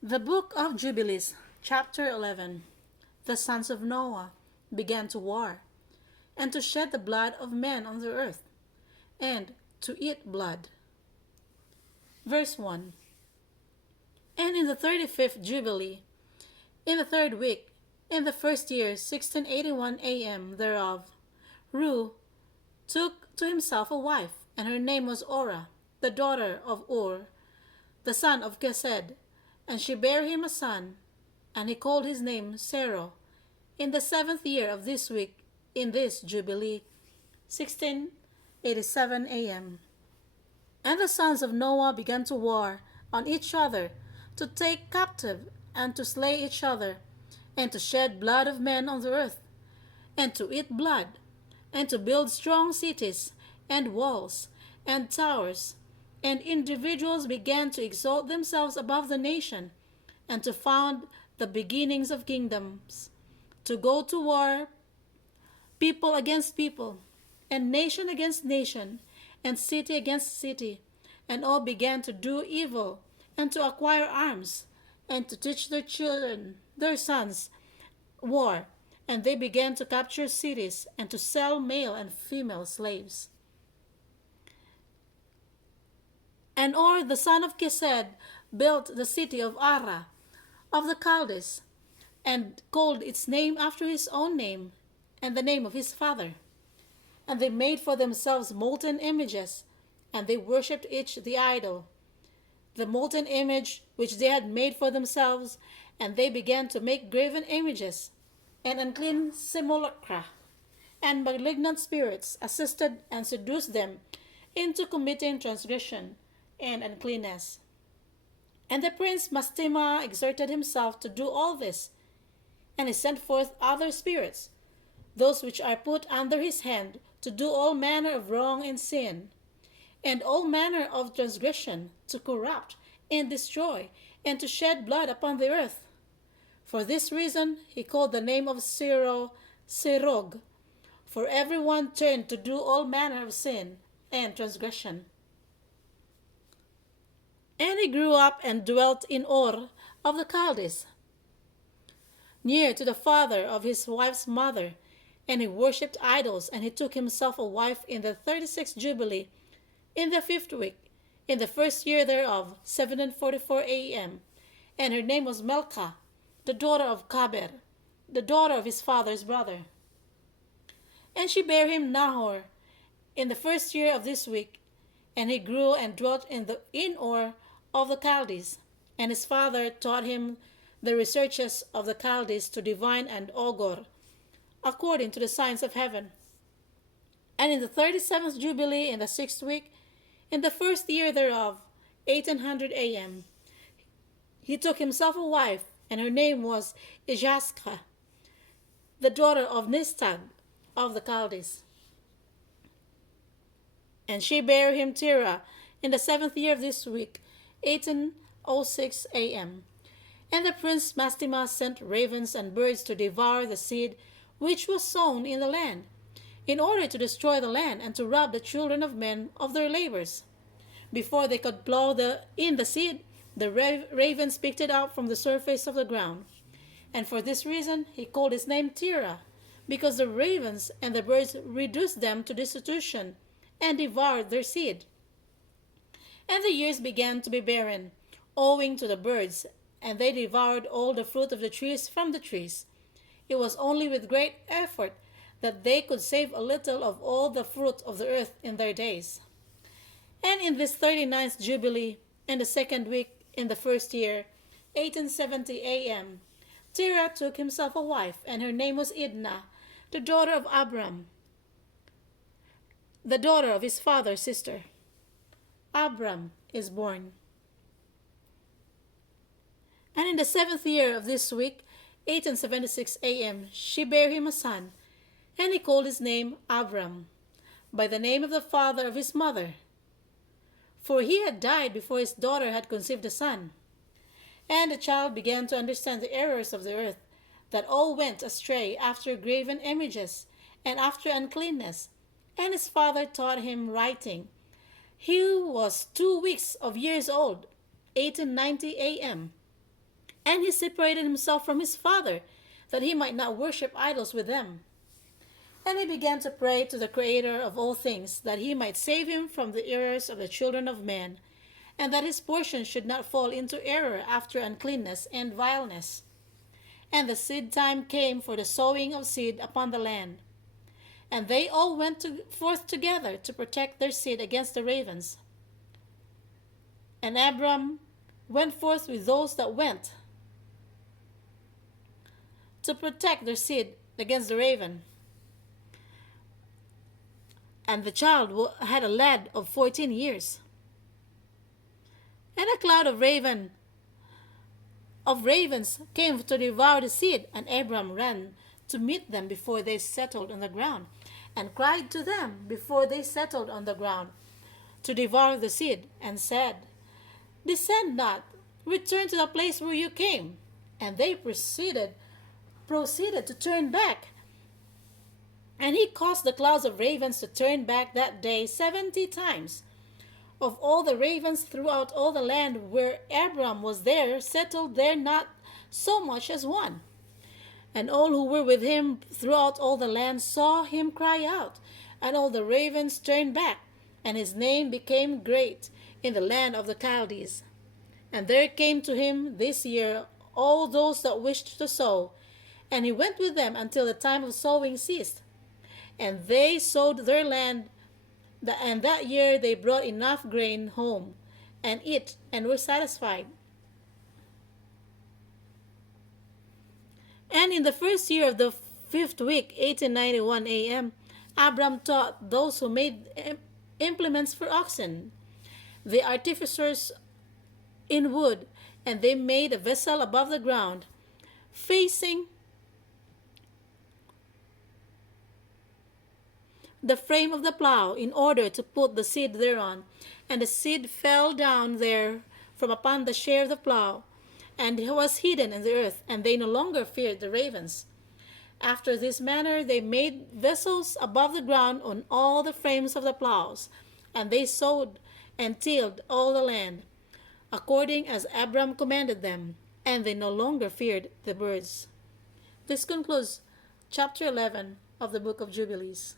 The Book of Jubilees, chapter 11. The sons of Noah began to war, and to shed the blood of men on the earth, and to eat blood. Verse 1. And in the 35th Jubilee, in the third week, in the first year, 1681 a.m. thereof, Ru took to himself a wife, and her name was Orah, the daughter of Ur, the son of Kesed, and she bare him a son, and he called his name Sero, in the 7th year of this week, in this Jubilee, 1687 a.m. And the sons of Noah began to war on each other, to take captive, and to slay each other, and to shed blood of men on the earth, and to eat blood, and to build strong cities, and walls, and towers. And individuals began to exalt themselves above the nation, and to found the beginnings of kingdoms, to go to war, people against people, and nation against nation, and city against city, and all began to do evil, and to acquire arms, and to teach their children, their sons, war, and they began to capture cities, and to sell male and female slaves. And Or, the son of Kesed, built the city of Ara, of the Chaldees, and called its name after his own name, and the name of his father. And they made for themselves molten images, and they worshipped each the idol, the molten image which they had made for themselves, and they began to make graven images, and unclean simulacra, and malignant spirits assisted and seduced them into committing transgression and uncleanness. And the prince Mastema exerted himself to do all this, and he sent forth other spirits, those which are put under his hand, to do all manner of wrong and sin, and all manner of transgression, to corrupt and destroy, and to shed blood upon the earth. For this reason he called the name of Sero Serog, for every one turned to do all manner of sin and transgression. And he grew up and dwelt in Ur of the Chaldees, near to the father of his wife's mother, and he worshipped idols, and he took himself a wife in the 36th Jubilee, in the 5th week, in the first year thereof, 744 a.m. And her name was Melcha, the daughter of Kaber, the daughter of his father's brother. And she bare him Nahor in the first year of this week, and he grew and dwelt in Ur of the Chaldees, and his father taught him the researches of the Chaldees to divine and augur, according to the signs of heaven. And in the 37th Jubilee, in the 6th week, in the first year thereof, 1800 a.m., he took himself a wife, and her name was Ijaskha, the daughter of Nistag of the Chaldees. And she bare him Terah in the 7th year of this week, 1806 a.m. And the prince Mastema sent ravens and birds to devour the seed which was sown in the land, in order to destroy the land and to rob the children of men of their labors. Before they could plow in the seed, the ravens picked it out from the surface of the ground. And for this reason he called his name Terah, because the ravens and the birds reduced them to destitution and devoured their seed. And the years began to be barren, owing to the birds, and they devoured all the fruit of the trees from the trees. It was only with great effort that they could save a little of all the fruit of the earth in their days. And in this 39th Jubilee, in the 2nd week, in the first year, 1870 a.m., Terah took himself a wife, and her name was Idna, the daughter of Abram, the daughter of his father's sister. Abram is born. And in the 7th year of this week, 1876 a.m., she bare him a son, and he called his name Abram, by the name of the father of his mother. For he had died before his daughter had conceived a son. And the child began to understand the errors of the earth, that all went astray after graven images, and after uncleanness. And his father taught him writing. He was 2 weeks of years old, 1890 a.m. And he separated himself from his father, that he might not worship idols with them. And he began to pray to the Creator of all things, that he might save him from the errors of the children of men, and that his portion should not fall into error after uncleanness and vileness. And the seed time came for the sowing of seed upon the land. And they all went forth together to protect their seed against the ravens. And Abram went forth with those that went to protect their seed against the raven. And the child had a lad of 14 years. And a cloud of ravens came to devour the seed, and Abram ran to meet them before they settled on the ground, and cried to them before they settled on the ground to devour the seed, and said, Descend not, return to the place where you came. And they proceeded to turn back. And he caused the clouds of ravens to turn back that day 70 times. Of all the ravens throughout all the land where Abram was there, settled there not so much as one. And all who were with him throughout all the land saw him cry out, and all the ravens turned back, and his name became great in the land of the Chaldees. And there came to him this year all those that wished to sow, and he went with them until the time of sowing ceased. And they sowed their land, and that year they brought enough grain home, and eat, and were satisfied. And in the first year of the 5th week, 1891 a.m., Abram taught those who made implements for oxen, the artificers in wood, and they made a vessel above the ground, facing the frame of the plow, in order to put the seed thereon. And the seed fell down there from upon the share of the plow, and it was hidden in the earth, and they no longer feared the ravens. After this manner they made vessels above the ground on all the frames of the plows, and they sowed and tilled all the land, according as Abram commanded them, and they no longer feared the birds. This concludes chapter 11 of the book of Jubilees.